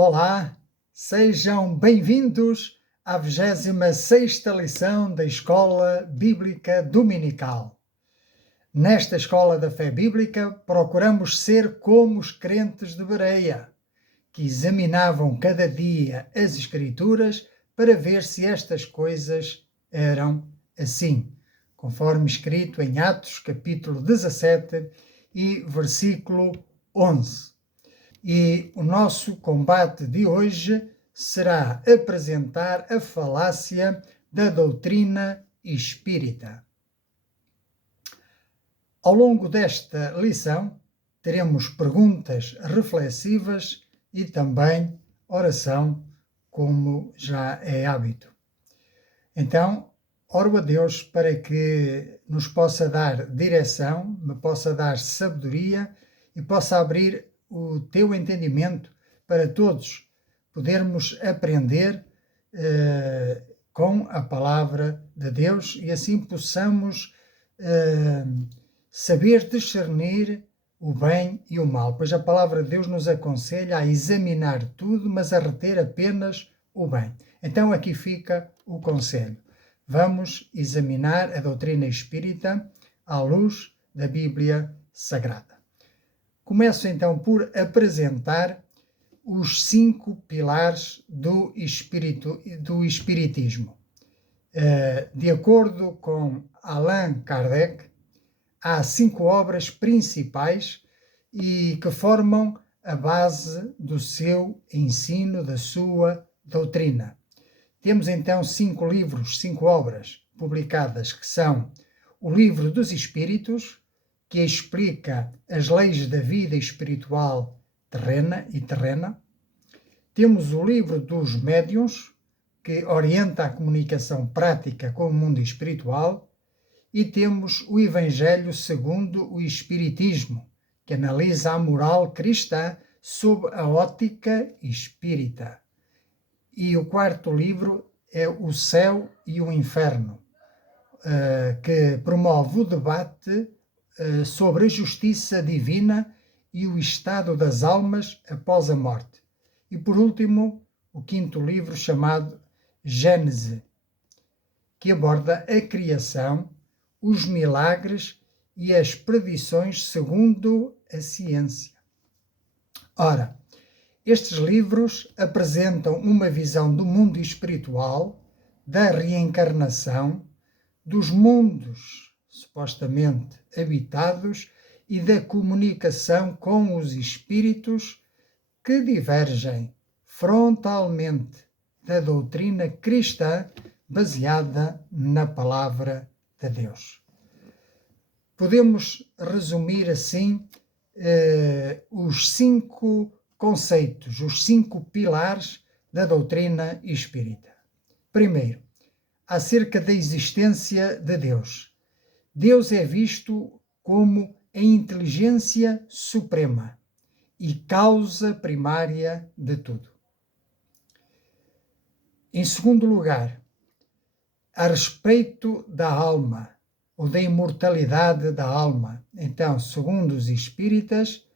Olá, sejam bem-vindos à 26ª lição da Escola Bíblica Dominical. Nesta Escola da Fé Bíblica, procuramos ser como os crentes de Bereia, que examinavam cada dia as Escrituras para ver se estas coisas eram assim, conforme escrito em Atos, capítulo 17 e versículo 11. E o nosso combate de hoje será apresentar a falácia da doutrina espírita. Ao longo desta lição, teremos perguntas reflexivas e também oração, como já é hábito. Então, oro a Deus para que nos possa dar direção, me possa dar sabedoria e possa abrir o teu entendimento para todos podermos aprender com a palavra de Deus e assim possamos saber discernir o bem e o mal, pois a palavra de Deus nos aconselha a examinar tudo, mas a reter apenas o bem. Então aqui fica o conselho. Vamos examinar a doutrina espírita à luz da Bíblia Sagrada. Começo então por apresentar os 5 pilares do espiritismo. De acordo com Allan Kardec, há 5 obras principais e que formam a base do seu ensino, da sua doutrina. Temos então 5 livros, 5 obras publicadas, que são o Livro dos Espíritos, que explica as leis da vida espiritual terrena. Temos o Livro dos Médiuns, que orienta a comunicação prática com o mundo espiritual. E temos o Evangelho segundo o Espiritismo, que analisa a moral cristã sob a ótica espírita. E o 4º livro é O Céu e o Inferno, que promove o debate sobre a justiça divina e o estado das almas após a morte. E por último, o 5º livro chamado Gênese, que aborda a criação, os milagres e as predições segundo a ciência. Ora, estes livros apresentam uma visão do mundo espiritual, da reencarnação, dos mundos supostamente habitados e da comunicação com os espíritos, que divergem frontalmente da doutrina cristã baseada na palavra de Deus. Podemos resumir assim os 5 conceitos, os 5 pilares da doutrina espírita. Primeiro, acerca da existência de Deus. Deus é visto como a inteligência suprema e causa primária de tudo. Em segundo lugar, a respeito da alma, ou da imortalidade da alma. Então, segundo os espíritas,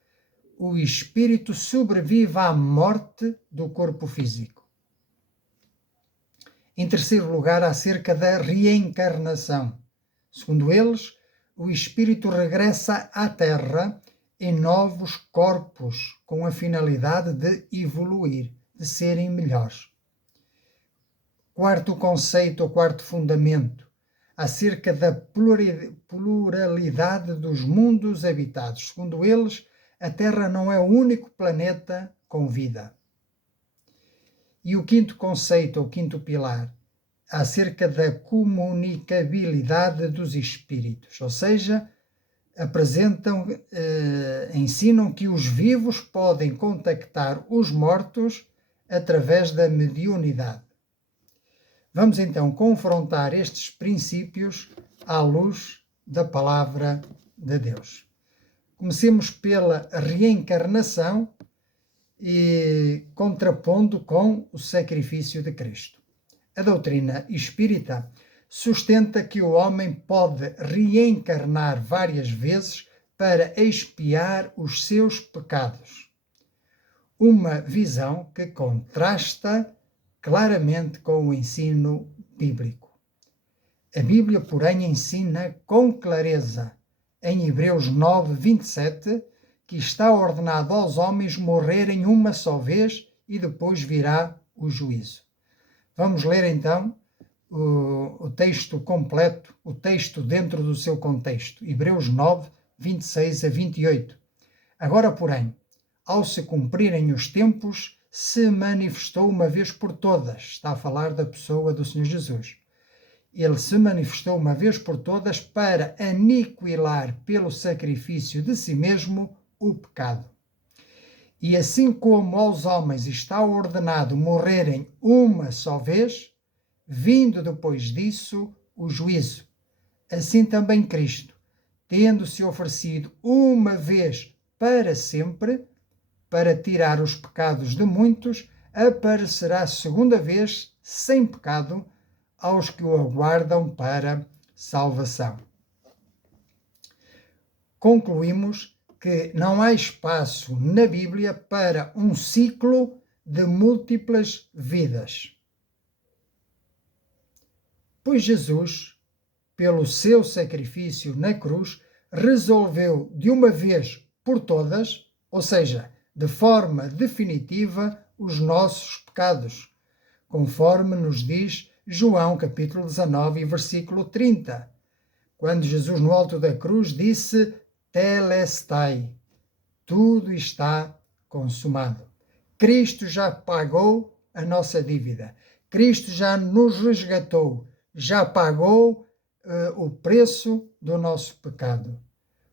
o espírito sobrevive à morte do corpo físico. Em terceiro lugar, acerca da reencarnação. Segundo eles, o espírito regressa à Terra em novos corpos, com a finalidade de evoluir, de serem melhores. Quarto conceito, ou quarto fundamento, acerca da pluralidade dos mundos habitados. Segundo eles, a Terra não é o único planeta com vida. E o 5º conceito, ou 5º pilar, acerca da comunicabilidade dos espíritos, ou seja, ensinam que os vivos podem contactar os mortos através da mediunidade. Vamos então confrontar estes princípios à luz da palavra de Deus. Comecemos pela reencarnação e contrapondo com o sacrifício de Cristo. A doutrina espírita sustenta que o homem pode reencarnar várias vezes para expiar os seus pecados. uma visão que contrasta claramente com o ensino bíblico. A Bíblia, porém, ensina com clareza, em Hebreus 9, 27, que está ordenado aos homens morrerem uma só vez e depois virá o juízo. Vamos ler então o texto completo, o texto dentro do seu contexto. Hebreus 9, 26 a 28. Agora, porém, ao se cumprirem os tempos, se manifestou uma vez por todas. Está a falar da pessoa do Senhor Jesus. Ele se manifestou uma vez por todas para aniquilar pelo sacrifício de si mesmo o pecado. E assim como aos homens está ordenado morrerem uma só vez, vindo depois disso o juízo, assim também Cristo, tendo-se oferecido uma vez para sempre, para tirar os pecados de muitos, aparecerá segunda vez sem pecado aos que o aguardam para salvação. Concluímos que não há espaço na Bíblia para um ciclo de múltiplas vidas. Pois Jesus, pelo seu sacrifício na cruz, resolveu de uma vez por todas, ou seja, de forma definitiva, os nossos pecados, conforme nos diz João capítulo 19, versículo 30, quando Jesus no alto da cruz disse: Telestai, tudo está consumado. Cristo já pagou a nossa dívida. Cristo já nos resgatou, já pagou o preço do nosso pecado.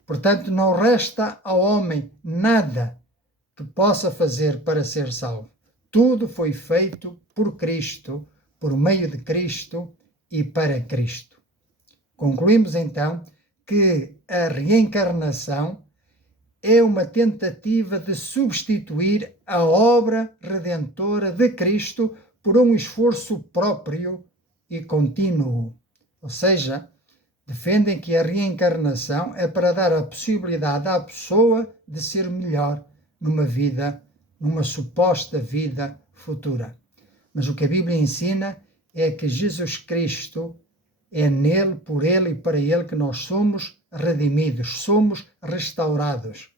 Portanto, não resta ao homem nada que possa fazer para ser salvo. Tudo foi feito por Cristo, por meio de Cristo e para Cristo. Concluímos então que a reencarnação é uma tentativa de substituir a obra redentora de Cristo por um esforço próprio e contínuo. Ou seja, defendem que a reencarnação é para dar a possibilidade à pessoa de ser melhor numa suposta vida futura. Mas o que a Bíblia ensina é que Jesus Cristo é nele, por ele e para ele que nós somos redimidos, somos restaurados.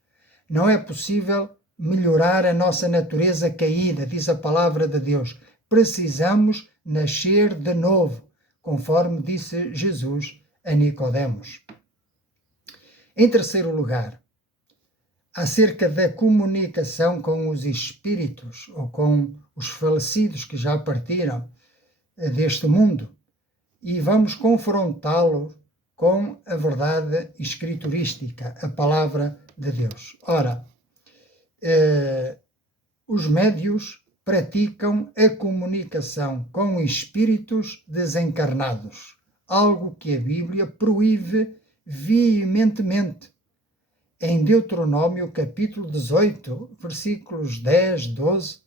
Não é possível melhorar a nossa natureza caída, diz a palavra de Deus. Precisamos nascer de novo, conforme disse Jesus a Nicodemos. Em terceiro lugar, acerca da comunicação com os espíritos ou com os falecidos que já partiram deste mundo, e vamos confrontá-lo com a verdade escriturística, a palavra de Deus. Ora, os médios praticam a comunicação com espíritos desencarnados, algo que a Bíblia proíbe veementemente. Em Deuteronômio, capítulo 18, versículos 10, 12,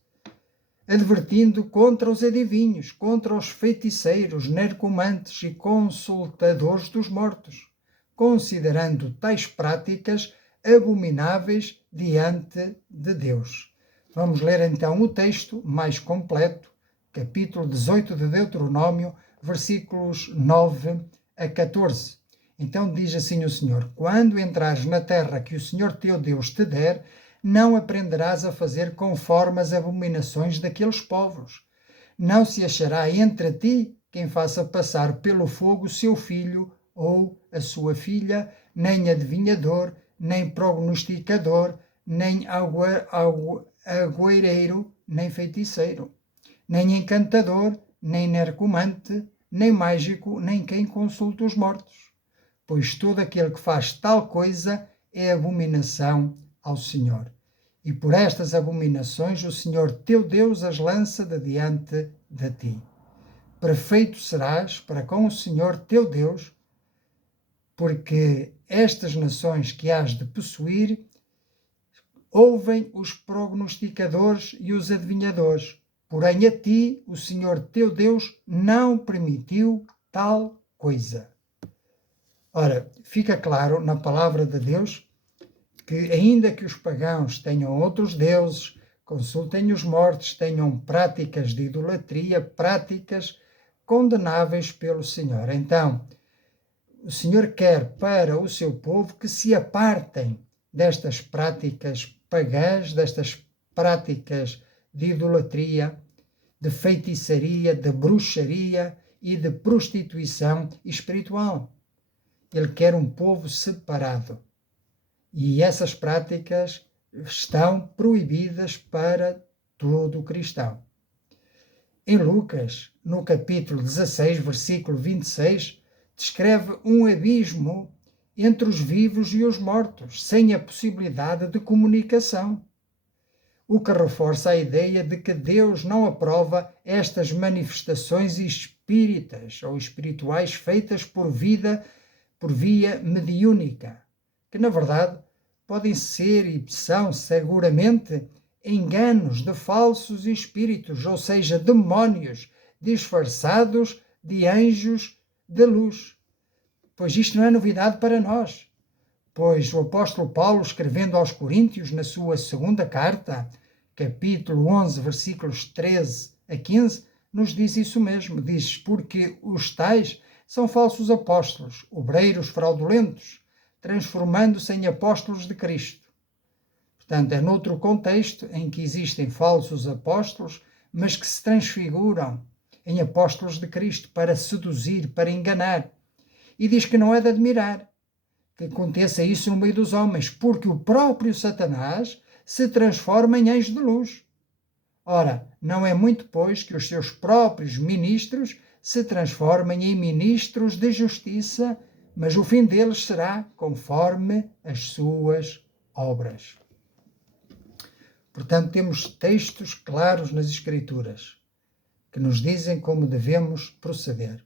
advertindo contra os adivinhos, contra os feiticeiros, nercomantes e consultadores dos mortos, considerando tais práticas abomináveis diante de Deus. Vamos ler então o texto mais completo, capítulo 18 de Deuteronômio, versículos 9 a 14. Então diz assim o Senhor: quando entrares na terra que o Senhor teu Deus te der, não aprenderás a fazer conforme as abominações daqueles povos. Não se achará entre ti quem faça passar pelo fogo seu filho ou a sua filha, nem adivinhador, nem prognosticador, nem agüereiro, nem feiticeiro, nem encantador, nem nercomante, nem mágico, nem quem consulta os mortos. Pois todo aquele que faz tal coisa é abominação ao Senhor. E por estas abominações o Senhor teu Deus as lança de diante de ti. Perfeito serás para com o Senhor teu Deus, porque estas nações que hás de possuir ouvem os prognosticadores e os adivinhadores, porém a ti o Senhor teu Deus não permitiu tal coisa. Ora, fica claro na palavra de Deus que ainda que os pagãos tenham outros deuses, consultem os mortos, tenham práticas de idolatria, práticas condenáveis pelo Senhor. Então, o Senhor quer para o seu povo que se apartem destas práticas pagãs, destas práticas de idolatria, de feitiçaria, de bruxaria e de prostituição espiritual. Ele quer um povo separado. E essas práticas estão proibidas para todo cristão. Em Lucas, no capítulo 16, versículo 26, descreve um abismo entre os vivos e os mortos, sem a possibilidade de comunicação, o que reforça a ideia de que Deus não aprova estas manifestações espíritas ou espirituais feitas por via mediúnica, que na verdade podem ser e são seguramente enganos de falsos espíritos, ou seja, demónios disfarçados de anjos de luz. Pois isto não é novidade para nós, pois o apóstolo Paulo, escrevendo aos Coríntios, na sua segunda carta, capítulo 11, versículos 13 a 15, nos diz isso mesmo. Diz: porque os tais são falsos apóstolos, obreiros fraudulentos, transformando-se em apóstolos de Cristo. Portanto, é noutro contexto em que existem falsos apóstolos, mas que se transfiguram em apóstolos de Cristo para seduzir, para enganar. E diz que não é de admirar que aconteça isso no meio dos homens, porque o próprio Satanás se transforma em anjo de luz. Ora, não é muito, pois, que os seus próprios ministros se transformem em ministros de justiça, mas o fim deles será conforme as suas obras. Portanto, temos textos claros nas Escrituras que nos dizem como devemos proceder.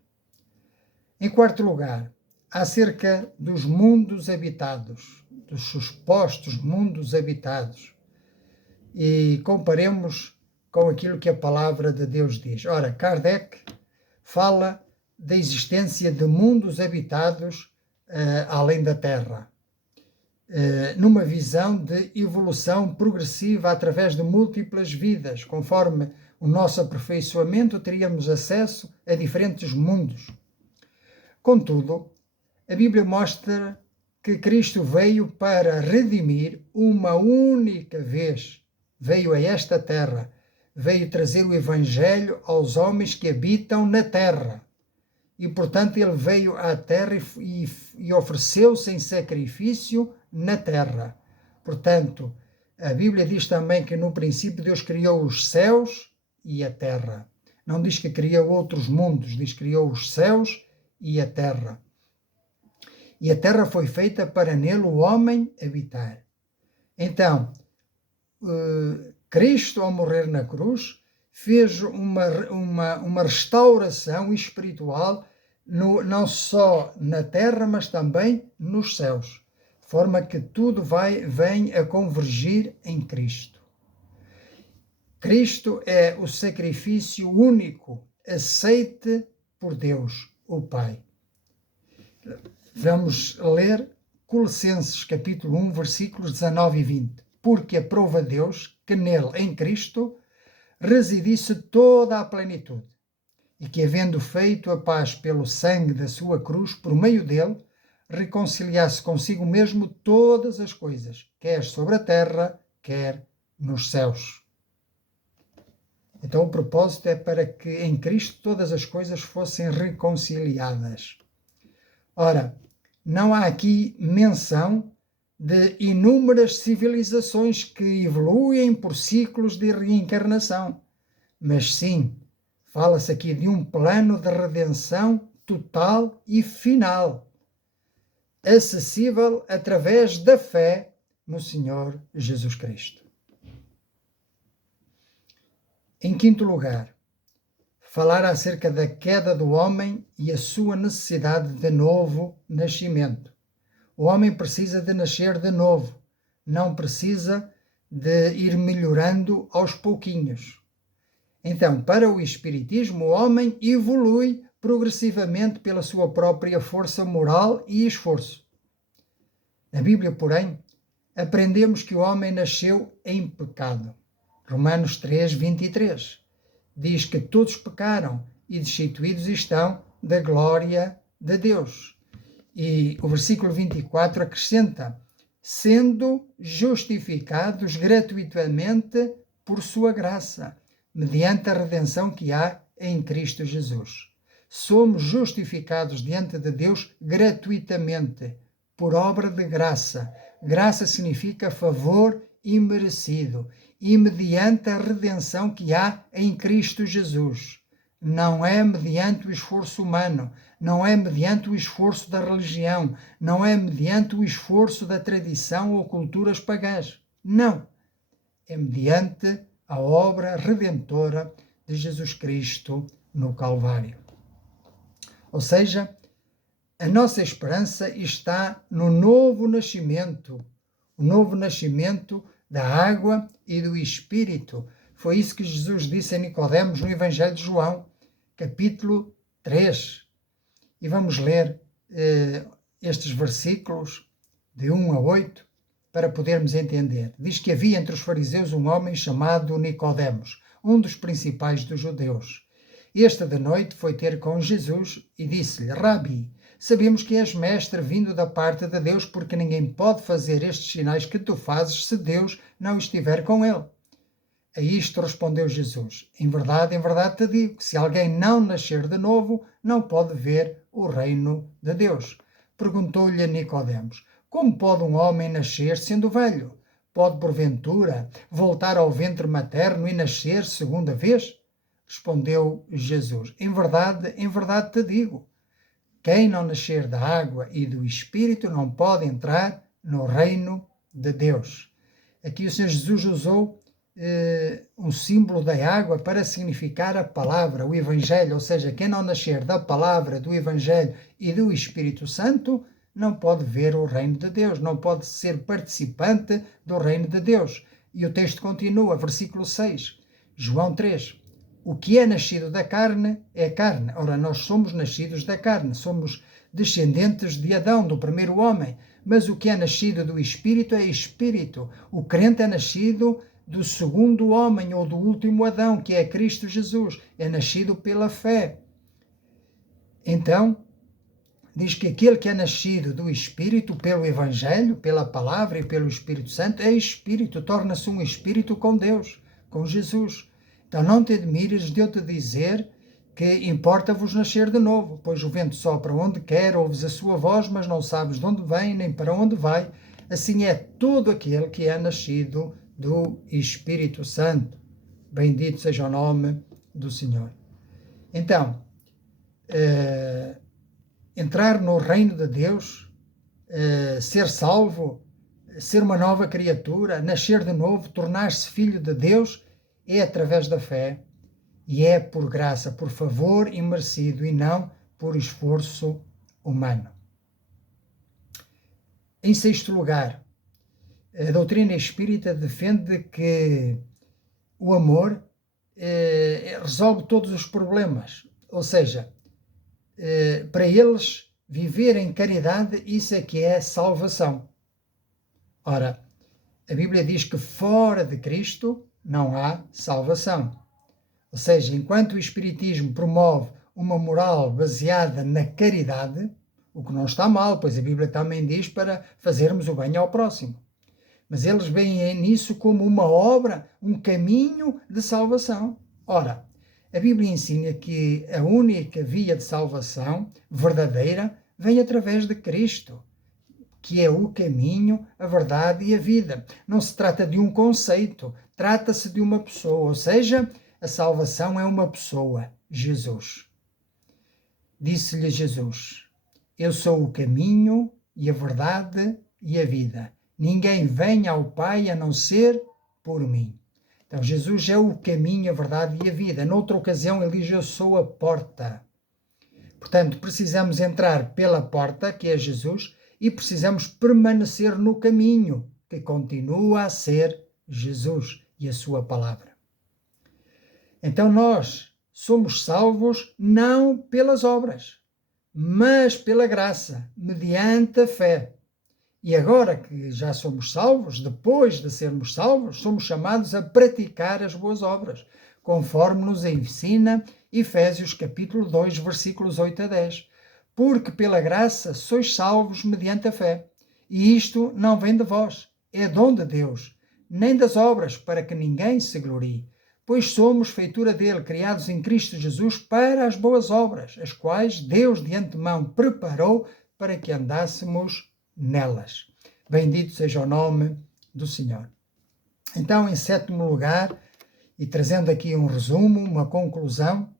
Em quarto lugar, acerca dos mundos habitados, dos supostos mundos habitados, e comparemos com aquilo que a palavra de Deus diz. Ora, Kardec fala da existência de mundos habitados além da Terra, numa visão de evolução progressiva através de múltiplas vidas. Conforme o nosso aperfeiçoamento, teríamos acesso a diferentes mundos. Contudo, a Bíblia mostra que Cristo veio para redimir uma única vez. Veio a esta terra, veio trazer o Evangelho aos homens que habitam na terra. E, portanto, ele veio à terra e ofereceu-se em sacrifício na terra. Portanto, a Bíblia diz também que no princípio Deus criou os céus e a terra. Não diz que criou outros mundos, diz que criou os céus e a terra. E a terra foi feita para nele o homem habitar. Então, Cristo, ao morrer na cruz, fez uma restauração espiritual não só na terra, mas também nos céus, de forma que tudo vem a convergir em Cristo. Cristo é o sacrifício único, aceite por Deus, o Pai. Vamos ler Colossenses capítulo 1, versículos 19 e 20. Porque aprova Deus que nele, em Cristo, residisse toda a plenitude, e que, havendo feito a paz pelo sangue da sua cruz, por meio dele, reconciliasse consigo mesmo todas as coisas, quer sobre a terra, quer nos céus. Então o propósito é para que em Cristo todas as coisas fossem reconciliadas. Ora, não há aqui menção de inúmeras civilizações que evoluem por ciclos de reencarnação, mas sim, fala-se aqui de um plano de redenção total e final, acessível através da fé no Senhor Jesus Cristo. Em quinto lugar, falar acerca da queda do homem e a sua necessidade de novo nascimento. O homem precisa de nascer de novo, não precisa de ir melhorando aos pouquinhos. Então, para o Espiritismo, o homem evolui progressivamente pela sua própria força moral e esforço. Na Bíblia, porém, aprendemos que o homem nasceu em pecado. Romanos 3, 23. Diz que todos pecaram e destituídos estão da glória de Deus. E o versículo 24 acrescenta: sendo justificados gratuitamente por sua graça, mediante a redenção que há em Cristo Jesus. Somos justificados diante de Deus gratuitamente, por obra de graça. Graça significa favor imerecido, e mediante a redenção que há em Cristo Jesus. Não é mediante o esforço humano, não é mediante o esforço da religião, não é mediante o esforço da tradição ou culturas pagãs. Não. É mediante a obra redentora de Jesus Cristo no Calvário. Ou seja, a nossa esperança está no novo nascimento, o novo nascimento da água e do Espírito. Foi isso que Jesus disse a Nicodemos no Evangelho de João, capítulo 3. E vamos ler estes versículos de 1 a 8 para podermos entender. Diz que havia entre os fariseus um homem chamado Nicodemos, um dos principais dos judeus. Este de noite foi ter com Jesus e disse-lhe: Rabi, sabemos que és mestre vindo da parte de Deus, porque ninguém pode fazer estes sinais que tu fazes se Deus não estiver com ele. A isto respondeu Jesus: em verdade te digo, que se alguém não nascer de novo, não pode ver o reino de Deus. Perguntou-lhe Nicodemos: como pode um homem nascer sendo velho? Pode, porventura, voltar ao ventre materno e nascer segunda vez? Respondeu Jesus: em verdade te digo, quem não nascer da água e do Espírito não pode entrar no reino de Deus. Aqui o Senhor Jesus usou um símbolo da água para significar a palavra, o Evangelho, ou seja, quem não nascer da palavra, do Evangelho e do Espírito Santo não pode ver o reino de Deus, não pode ser participante do reino de Deus. E o texto continua, versículo 6, João 3. O que é nascido da carne é carne. Ora, nós somos nascidos da carne, somos descendentes de Adão, do primeiro homem. Mas o que é nascido do Espírito é Espírito. O crente é nascido do segundo homem ou do último Adão, que é Cristo Jesus. É nascido pela fé. Então, diz que aquele que é nascido do Espírito, pelo Evangelho, pela Palavra e pelo Espírito Santo, é Espírito, torna-se um Espírito com Deus, com Jesus. Então não te admires de eu te dizer que importa-vos nascer de novo, pois o vento sopra onde quer, ouves a sua voz, mas não sabes de onde vem nem para onde vai. Assim é todo aquele que é nascido do Espírito Santo. Bendito seja o nome do Senhor. Então, entrar no reino de Deus, ser salvo, ser uma nova criatura, nascer de novo, tornar-se filho de Deus, é através da fé e é por graça, por favor imerecido e não por esforço humano. Em sexto lugar, a doutrina espírita defende que o amor resolve todos os problemas, ou seja, para eles viver em caridade, isso é que é salvação. Ora, a Bíblia diz que fora de Cristo não há salvação. Ou seja, enquanto o Espiritismo promove uma moral baseada na caridade, o que não está mal, pois a Bíblia também diz para fazermos o bem ao próximo. Mas eles veem nisso como uma obra, um caminho de salvação. Ora, a Bíblia ensina que a única via de salvação verdadeira vem através de Cristo, que é o caminho, a verdade e a vida. Não se trata de um conceito, trata-se de uma pessoa, ou seja, a salvação é uma pessoa, Jesus. Disse-lhe Jesus: eu sou o caminho e a verdade e a vida. Ninguém vem ao Pai a não ser por mim. Então, Jesus é o caminho, a verdade e a vida. Noutra ocasião, ele diz: eu sou a porta. Portanto, precisamos entrar pela porta, que é Jesus, e precisamos permanecer no caminho, que continua a ser Jesus e a sua palavra. Então nós somos salvos não pelas obras, mas pela graça, mediante a fé. E agora que já somos salvos, depois de sermos salvos, somos chamados a praticar as boas obras, conforme nos ensina Efésios capítulo 2, versículos 8 a 10. Porque pela graça sois salvos mediante a fé. E isto não vem de vós, é dom de Deus, nem das obras, para que ninguém se glorie. Pois somos feitura dele, criados em Cristo Jesus para as boas obras, as quais Deus de antemão preparou para que andássemos nelas. Bendito seja o nome do Senhor. Então, em sétimo lugar, e trazendo aqui um resumo, uma conclusão,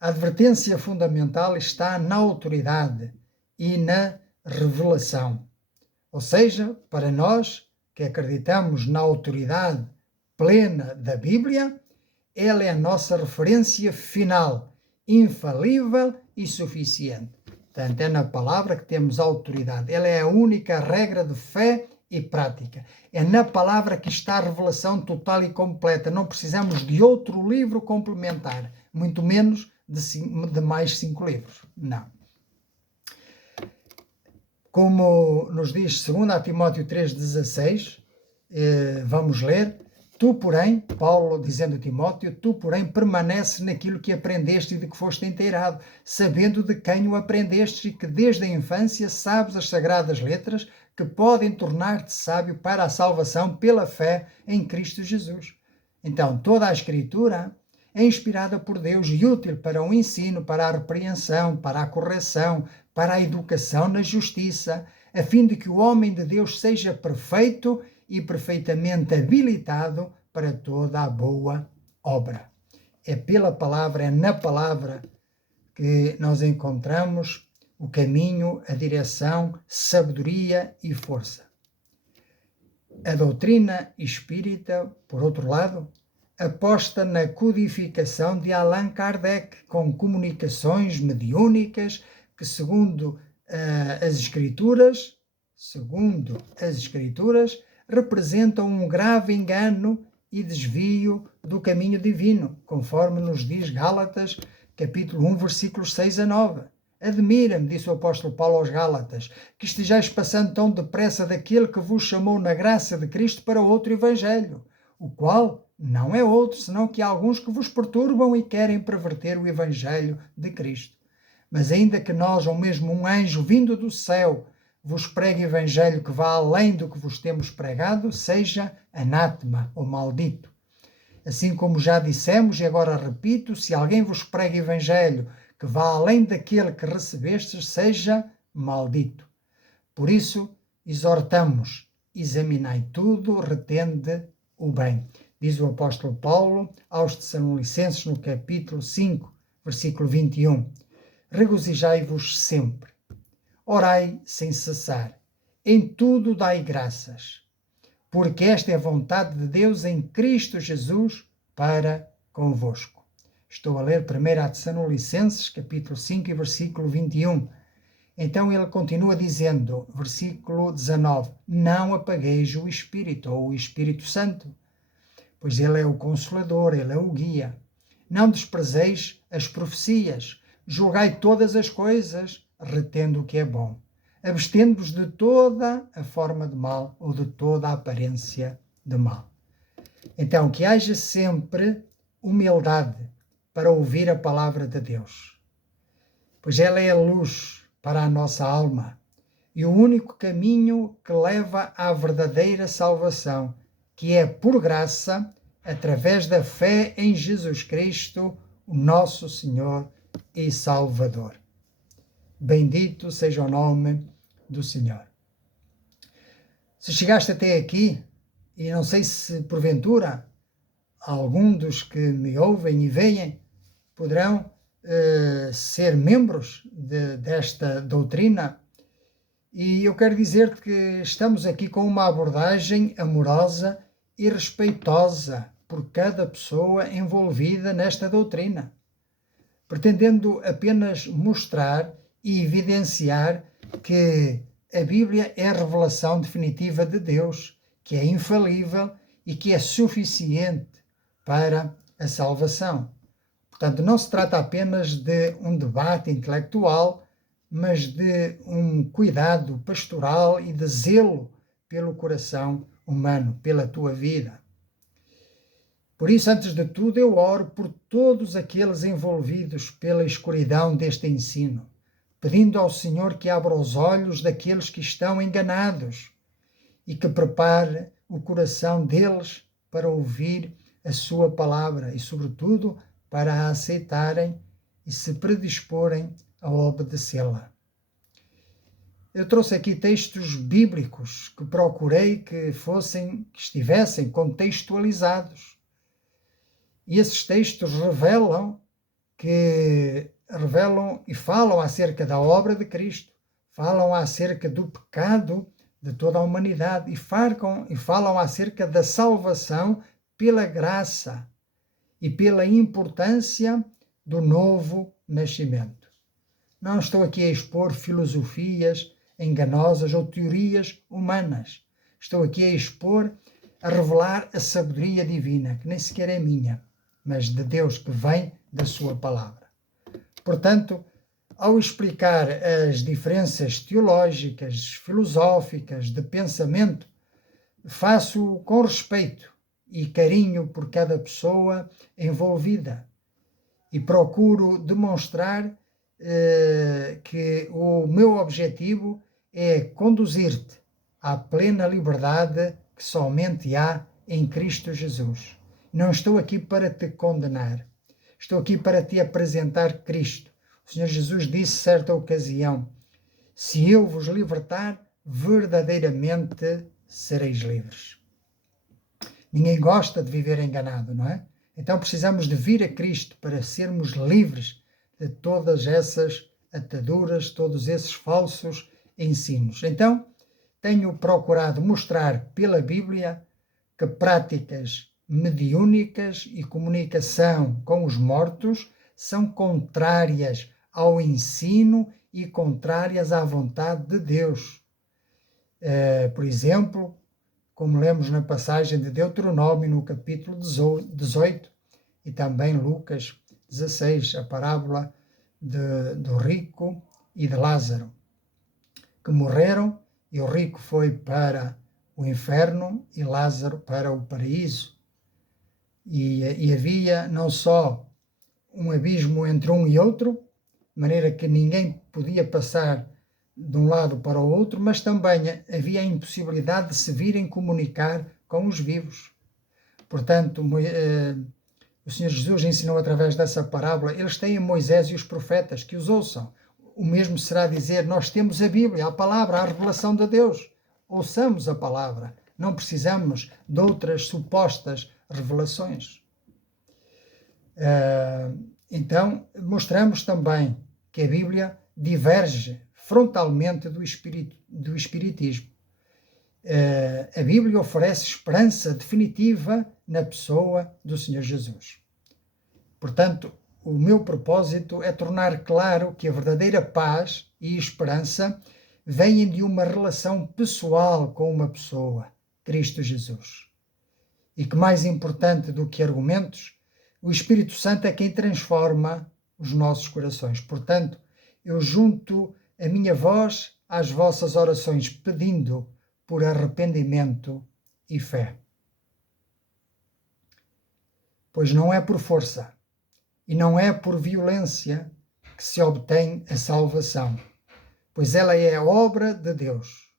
a advertência fundamental está na autoridade e na revelação. Ou seja, para nós que acreditamos na autoridade plena da Bíblia, ela é a nossa referência final, infalível e suficiente. Portanto, é na palavra que temos autoridade. Ela é a única regra de fé e prática. É na palavra que está a revelação total e completa. Não precisamos de outro livro complementar, muito menos de mais 5 livros. Não. Como nos diz 2 Timóteo 3,16, vamos ler: tu, porém, Paulo dizendo a Timóteo, tu, porém, permaneces naquilo que aprendeste e de que foste inteirado, sabendo de quem o aprendestes e que desde a infância sabes as sagradas letras que podem tornar-te sábio para a salvação pela fé em Cristo Jesus. Então, toda a Escritura é inspirada por Deus e útil para o ensino, para a repreensão, para a correção, para a educação na justiça, a fim de que o homem de Deus seja perfeito e perfeitamente habilitado para toda a boa obra. É pela palavra, é na palavra que nós encontramos o caminho, a direção, sabedoria e força. A doutrina espírita, por outro lado, aposta na codificação de Allan Kardec, com comunicações mediúnicas que, segundo as Escrituras, representam um grave engano e desvio do caminho divino, conforme nos diz Gálatas, capítulo 1, versículos 6 a 9. Admira-me, disse o apóstolo Paulo aos Gálatas, que estejais passando tão depressa daquele que vos chamou na graça de Cristo para outro evangelho, o qual não é outro, senão que há alguns que vos perturbam e querem perverter o evangelho de Cristo. Mas ainda que nós, ou mesmo um anjo vindo do céu, vos pregue evangelho que vá além do que vos temos pregado, seja anátema ou maldito. Assim como já dissemos, e agora repito, se alguém vos prega evangelho que vá além daquele que recebestes, seja maldito. Por isso, exortamos, examinai tudo, retende o bem. Diz o apóstolo Paulo aos Tessalonicenses no capítulo 5, versículo 21. Regozijai-vos sempre. Orai sem cessar. Em tudo dai graças, porque esta é a vontade de Deus em Cristo Jesus para convosco. Estou a ler 1 Tessalonicenses, capítulo 5, versículo 21. Então ele continua dizendo, versículo 19, não apagueis o Espírito, ou o Espírito Santo, pois ele é o Consolador, ele é o guia. Não desprezeis as profecias, julgai todas as coisas, retendo o que é bom. Abstendo-vos de toda a forma de mal, ou de toda a aparência de mal. Então, que haja sempre humildade para ouvir a palavra de Deus, pois ela é a luz para a nossa alma e o único caminho que leva à verdadeira salvação, que é por graça, através da fé em Jesus Cristo, o nosso Senhor e Salvador. Bendito seja o nome do Senhor. Se chegaste até aqui, e não sei se porventura algum dos que me ouvem e veem poderão ser membros desta doutrina, e eu quero dizer-te que estamos aqui com uma abordagem amorosa e respeitosa por cada pessoa envolvida nesta doutrina, pretendendo apenas mostrar e evidenciar que a Bíblia é a revelação definitiva de Deus, que é infalível e que é suficiente para a salvação. Portanto, não se trata apenas de um debate intelectual mas de um cuidado pastoral e de zelo pelo coração humano, pela tua vida. Por isso, antes de tudo, eu oro por todos aqueles envolvidos pela escuridão deste ensino, pedindo ao Senhor que abra os olhos daqueles que estão enganados e que prepare o coração deles para ouvir a sua palavra e, sobretudo, para a aceitarem e se predisporem a obedecê-la. Eu trouxe aqui textos bíblicos que procurei que estivessem contextualizados. E esses textos revelam e falam acerca da obra de Cristo, falam acerca do pecado de toda a humanidade e falam acerca da salvação pela graça e pela importância do novo nascimento. Não estou aqui a expor filosofias enganosas ou teorias humanas. Estou aqui a revelar a sabedoria divina, que nem sequer é minha, mas de Deus, que vem da sua palavra. Portanto, ao explicar as diferenças teológicas, filosóficas, de pensamento, faço com respeito e carinho por cada pessoa envolvida e procuro demonstrar que o meu objetivo é conduzir-te à plena liberdade que somente há em Cristo Jesus. Não estou aqui para te condenar, estou aqui para te apresentar Cristo. O Senhor Jesus disse certa ocasião: se eu vos libertar, verdadeiramente sereis livres. Ninguém gosta de viver enganado, não é? Então precisamos de vir a Cristo para sermos livres de todas essas ataduras, todos esses falsos ensinos. Então, tenho procurado mostrar pela Bíblia que práticas mediúnicas e comunicação com os mortos são contrárias ao ensino e contrárias à vontade de Deus. Por exemplo, como lemos na passagem de Deuteronômio, no capítulo 18, e também Lucas 16, a parábola do rico e de Lázaro, que morreram, e o rico foi para o inferno e Lázaro para o paraíso. E havia não só um abismo entre um e outro, de maneira que ninguém podia passar de um lado para o outro, mas também havia a impossibilidade de se virem comunicar com os vivos. Portanto, o Senhor Jesus ensinou através dessa parábola: eles têm Moisés e os profetas, que os ouçam. O mesmo será dizer: nós temos a Bíblia, a palavra, a revelação de Deus. Ouçamos a palavra. Não precisamos de outras supostas revelações. Então, mostramos também que a Bíblia diverge frontalmente do Espiritismo. A Bíblia oferece esperança definitiva na pessoa do Senhor Jesus. Portanto, o meu propósito é tornar claro que a verdadeira paz e esperança vêm de uma relação pessoal com uma pessoa, Cristo Jesus. E que, mais importante do que argumentos, o Espírito Santo é quem transforma os nossos corações. Portanto, eu junto a minha voz às vossas orações, pedindo por arrependimento e fé. Pois não é por força e não é por violência que se obtém a salvação, pois ela é obra de Deus,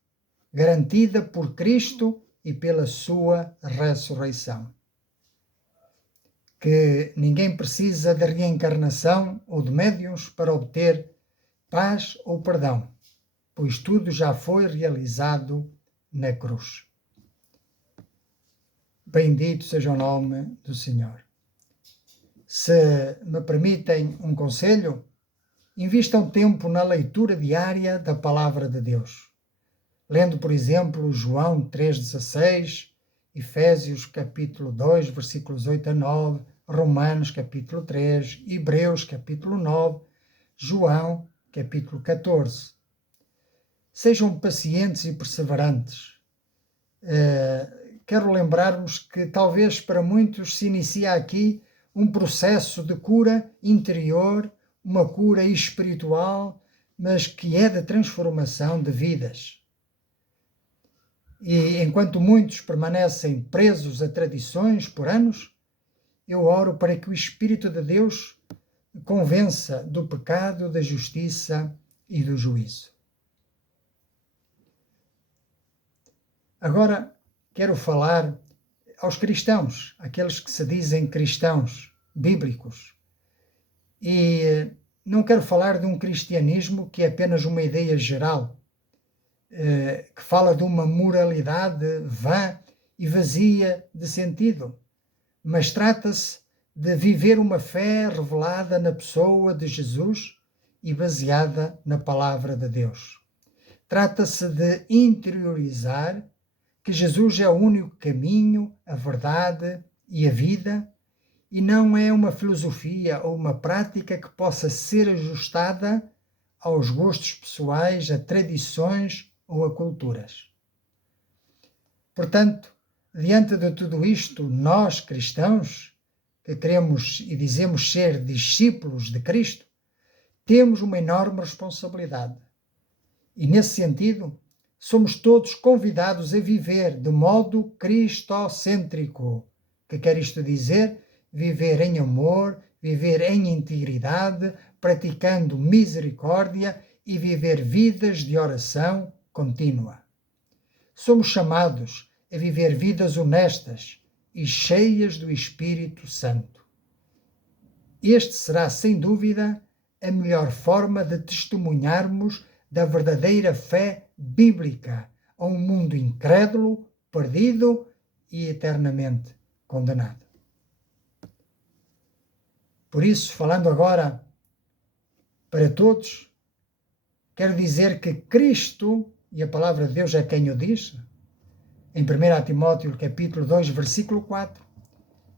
garantida por Cristo e pela sua ressurreição. Que ninguém precisa de reencarnação ou de médiuns para obter paz ou perdão, pois tudo já foi realizado na cruz. Bendito seja o nome do Senhor. Se me permitem um conselho, invistam tempo na leitura diária da Palavra de Deus, lendo, por exemplo, João 3,16, Efésios capítulo 2, versículos 8 a 9, Romanos capítulo 3, Hebreus capítulo 9, João capítulo 14. Sejam pacientes e perseverantes. Quero lembrar-vos que talvez para muitos se inicia aqui um processo de cura interior, uma cura espiritual, mas que é de transformação de vidas. E enquanto muitos permanecem presos a tradições por anos, eu oro para que o Espírito de Deus convença do pecado, da justiça e do juízo. Agora quero falar aos cristãos, aqueles que se dizem cristãos bíblicos. E não quero falar de um cristianismo que é apenas uma ideia geral, que fala de uma moralidade vã e vazia de sentido, mas trata-se de viver uma fé revelada na pessoa de Jesus e baseada na palavra de Deus. Trata-se de interiorizar que Jesus é o único caminho, a verdade e a vida, e não é uma filosofia ou uma prática que possa ser ajustada aos gostos pessoais, a tradições ou a culturas. Portanto, diante de tudo isto, nós cristãos, que queremos e dizemos ser discípulos de Cristo, temos uma enorme responsabilidade. E nesse sentido, somos todos convidados a viver de modo cristocêntrico. Que quer isto dizer? Viver em amor, viver em integridade, praticando misericórdia e viver vidas de oração contínua. Somos chamados a viver vidas honestas e cheias do Espírito Santo. Este será, sem dúvida, a melhor forma de testemunharmos da verdadeira fé bíblica a um mundo incrédulo, perdido e eternamente condenado. Por isso, falando agora para todos, quero dizer que Cristo, e a palavra de Deus é quem o diz, em 1 Timóteo capítulo 2, versículo 4,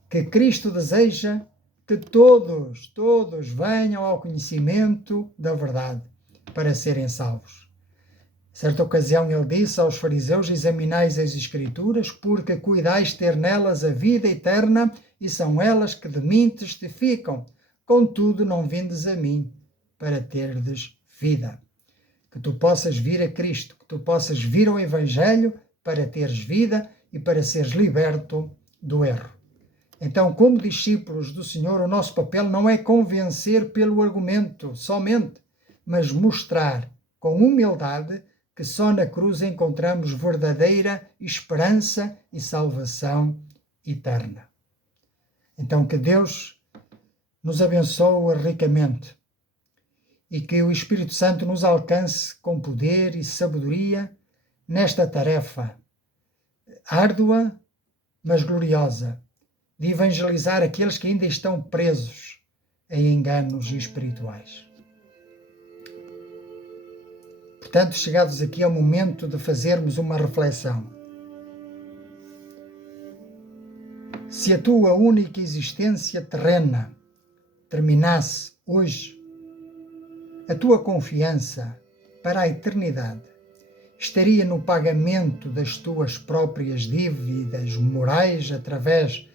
que Cristo deseja que todos venham ao conhecimento da verdade para serem salvos. Certa ocasião ele disse aos fariseus: examinais as Escrituras, porque cuidais ter nelas a vida eterna, e são elas que de mim testificam. Contudo, não vindes a mim para terdes vida. Que tu possas vir a Cristo, que tu possas vir ao Evangelho para teres vida e para seres liberto do erro. Então, como discípulos do Senhor, o nosso papel não é convencer pelo argumento somente, mas mostrar com humildade que só na cruz encontramos verdadeira esperança e salvação eterna. Então, que Deus nos abençoe ricamente e que o Espírito Santo nos alcance com poder e sabedoria nesta tarefa árdua, mas gloriosa, de evangelizar aqueles que ainda estão presos em enganos espirituais. Portanto, chegados aqui ao momento de fazermos uma reflexão. Se a tua única existência terrena terminasse hoje, a tua confiança para a eternidade estaria no pagamento das tuas próprias dívidas morais através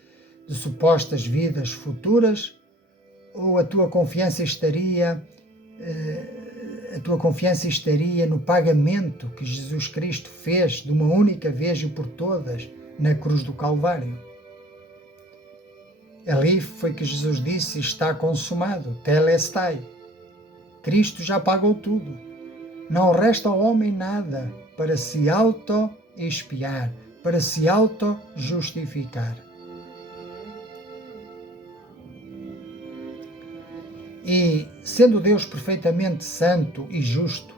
de supostas vidas futuras, ou a tua confiança estaria no pagamento que Jesus Cristo fez de uma única vez e por todas na cruz do Calvário? Ali foi que Jesus disse: está consumado, telestai. Cristo já pagou tudo. Não resta ao homem nada para se auto-expiar, para se auto-justificar. E, sendo Deus perfeitamente santo e justo,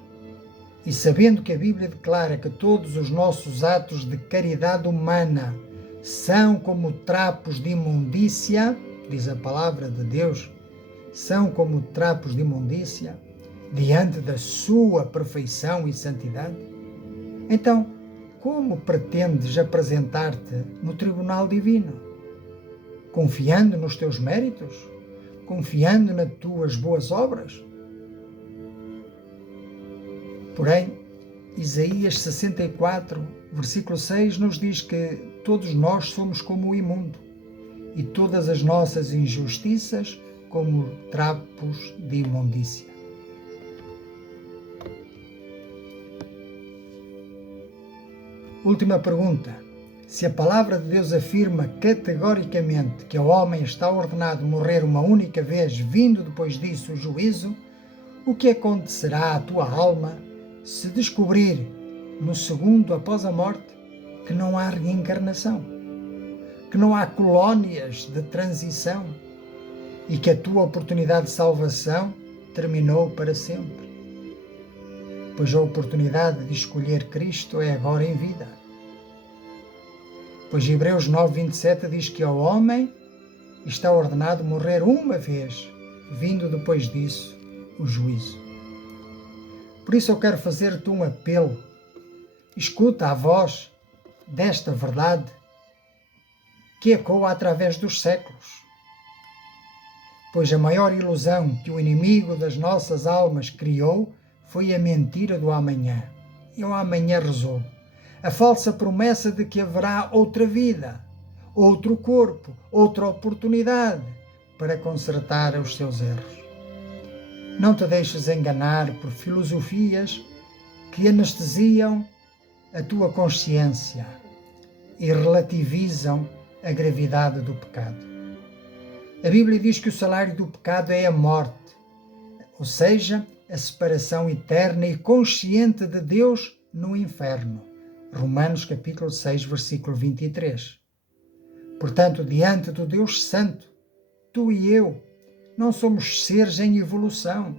e sabendo que a Bíblia declara que todos os nossos atos de caridade humana são como trapos de imundícia, diz a palavra de Deus, são como trapos de imundícia, diante da sua perfeição e santidade, então, como pretendes apresentar-te no tribunal divino? Confiando nos teus méritos? Confiando nas tuas boas obras? Porém, Isaías 64, versículo 6, nos diz que todos nós somos como o imundo, e todas as nossas injustiças como trapos de imundícia. Última pergunta. Se a palavra de Deus afirma categoricamente que ao homem está ordenado morrer uma única vez, vindo depois disso o juízo, o que acontecerá à tua alma se descobrir, no segundo após a morte, que não há reencarnação, que não há colónias de transição e que a tua oportunidade de salvação terminou para sempre? Pois a oportunidade de escolher Cristo é agora em vida. Pois Hebreus 9:27 diz que ao homem está ordenado morrer uma vez, vindo depois disso o juízo. Por isso eu quero fazer-te um apelo. Escuta a voz desta verdade que ecoa através dos séculos. Pois a maior ilusão que o inimigo das nossas almas criou foi a mentira do amanhã. E o amanhã rezou. A falsa promessa de que haverá outra vida, outro corpo, outra oportunidade para consertar os seus erros. Não te deixes enganar por filosofias que anestesiam a tua consciência e relativizam a gravidade do pecado. A Bíblia diz que o salário do pecado é a morte, ou seja, a separação eterna e consciente de Deus no inferno. Romanos capítulo 6, versículo 23. Portanto, diante do Deus Santo, tu e eu não somos seres em evolução.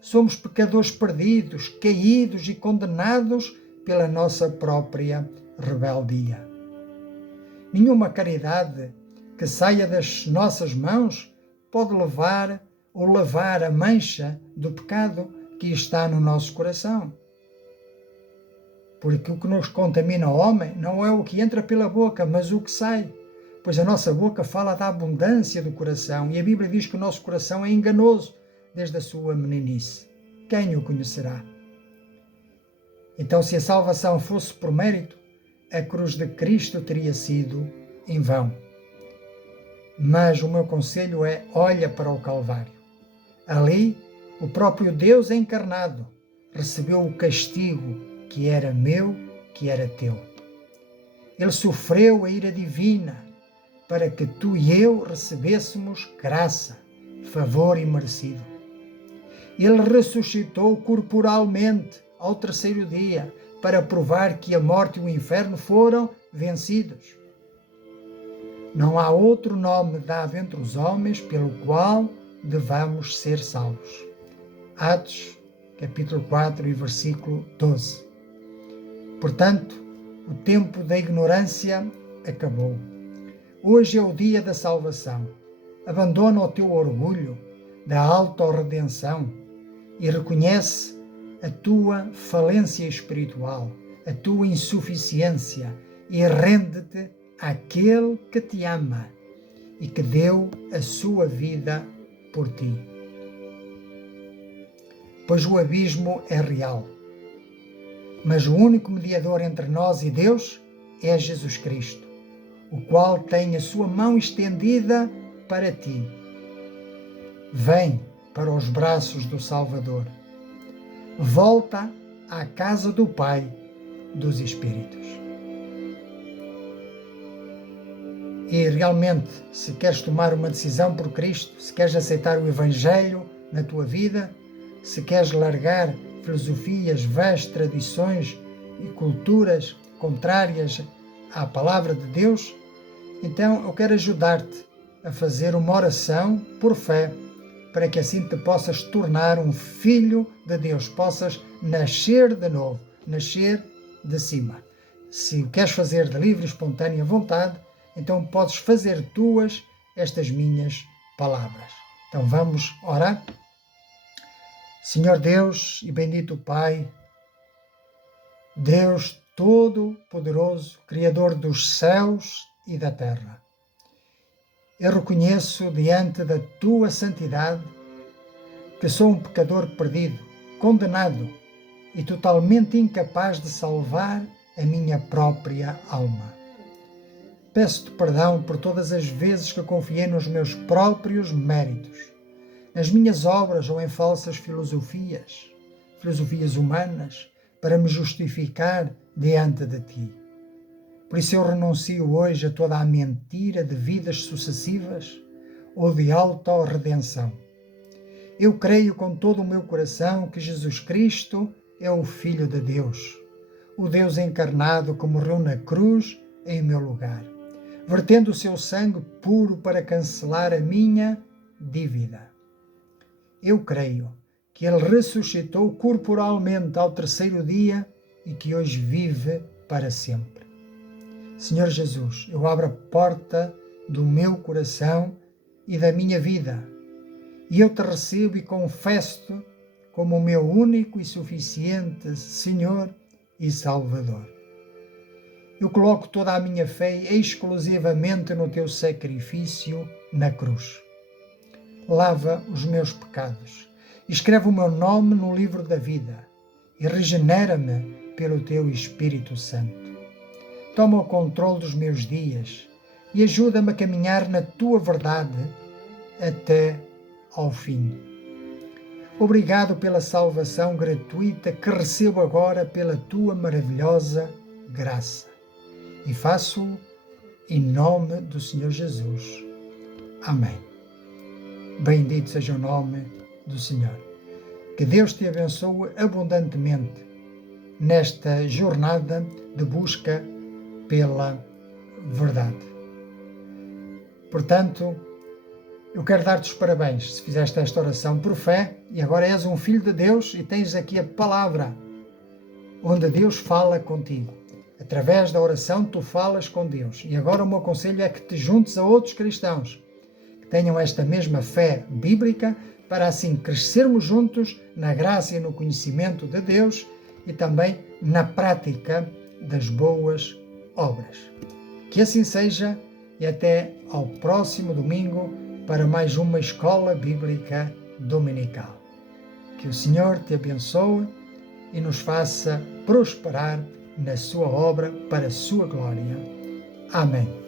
Somos pecadores perdidos, caídos e condenados pela nossa própria rebeldia. Nenhuma caridade que saia das nossas mãos pode levar ou lavar a mancha do pecado que está no nosso coração. Porque o que nos contamina o homem não é o que entra pela boca, mas o que sai. Pois a nossa boca fala da abundância do coração e a Bíblia diz que o nosso coração é enganoso desde a sua meninice. Quem o conhecerá? Então, se a salvação fosse por mérito, a cruz de Cristo teria sido em vão. Mas o meu conselho é: olha para o Calvário. Ali, o próprio Deus encarnado recebeu o castigo que era meu, que era teu. Ele sofreu a ira divina para que tu e eu recebêssemos graça, favor imerecido. Ele ressuscitou corporalmente ao terceiro dia para provar que a morte e o inferno foram vencidos. Não há outro nome dado entre os homens pelo qual devamos ser salvos. Atos, capítulo 4 e versículo 12. Portanto, o tempo da ignorância acabou. Hoje é o dia da salvação. Abandona o teu orgulho da autorredenção e reconhece a tua falência espiritual, a tua insuficiência, e rende-te àquele que te ama e que deu a sua vida por ti. Pois o abismo é real, mas o único mediador entre nós e Deus é Jesus Cristo, o qual tem a sua mão estendida para ti. Vem para os braços do Salvador. Volta à casa do Pai dos Espíritos. E realmente, se queres tomar uma decisão por Cristo, se queres aceitar o Evangelho na tua vida, se queres largar filosofias, vãs tradições e culturas contrárias à palavra de Deus, então eu quero ajudar-te a fazer uma oração por fé, para que assim te possas tornar um filho de Deus, possas nascer de novo, nascer de cima. Se o queres fazer de livre e espontânea vontade, então podes fazer tuas estas minhas palavras. Então vamos orar? Senhor Deus e bendito Pai, Deus Todo-Poderoso, Criador dos céus e da terra, eu reconheço diante da Tua santidade que sou um pecador perdido, condenado e totalmente incapaz de salvar a minha própria alma. Peço-te perdão por todas as vezes que confiei nos meus próprios méritos, nas minhas obras ou em falsas filosofias humanas, para me justificar diante de Ti. Por isso eu renuncio hoje a toda a mentira de vidas sucessivas ou de autorredenção. Eu creio com todo o meu coração que Jesus Cristo é o Filho de Deus, o Deus encarnado que morreu na cruz em meu lugar, vertendo o seu sangue puro para cancelar a minha dívida. Eu creio que Ele ressuscitou corporalmente ao terceiro dia e que hoje vive para sempre. Senhor Jesus, eu abro a porta do meu coração e da minha vida, e eu te recebo e confesso-te como o meu único e suficiente Senhor e Salvador. Eu coloco toda a minha fé exclusivamente no teu sacrifício na cruz. Lava os meus pecados, escreve o meu nome no livro da vida e regenera-me pelo teu Espírito Santo. Toma o controle dos meus dias e ajuda-me a caminhar na tua verdade até ao fim. Obrigado pela salvação gratuita que recebo agora pela tua maravilhosa graça. E faço em nome do Senhor Jesus. Amém. Bendito seja o nome do Senhor. Que Deus te abençoe abundantemente nesta jornada de busca pela verdade. Portanto, eu quero dar-te os parabéns se fizeste esta oração por fé e agora és um filho de Deus e tens aqui a palavra onde Deus fala contigo. Através da oração tu falas com Deus. E agora o meu conselho é que te juntes a outros cristãos que tenham esta mesma fé bíblica para assim crescermos juntos na graça e no conhecimento de Deus e também na prática das boas obras. Que assim seja e até ao próximo domingo para mais uma Escola Bíblica Dominical. Que o Senhor te abençoe e nos faça prosperar na sua obra para a sua glória. Amém.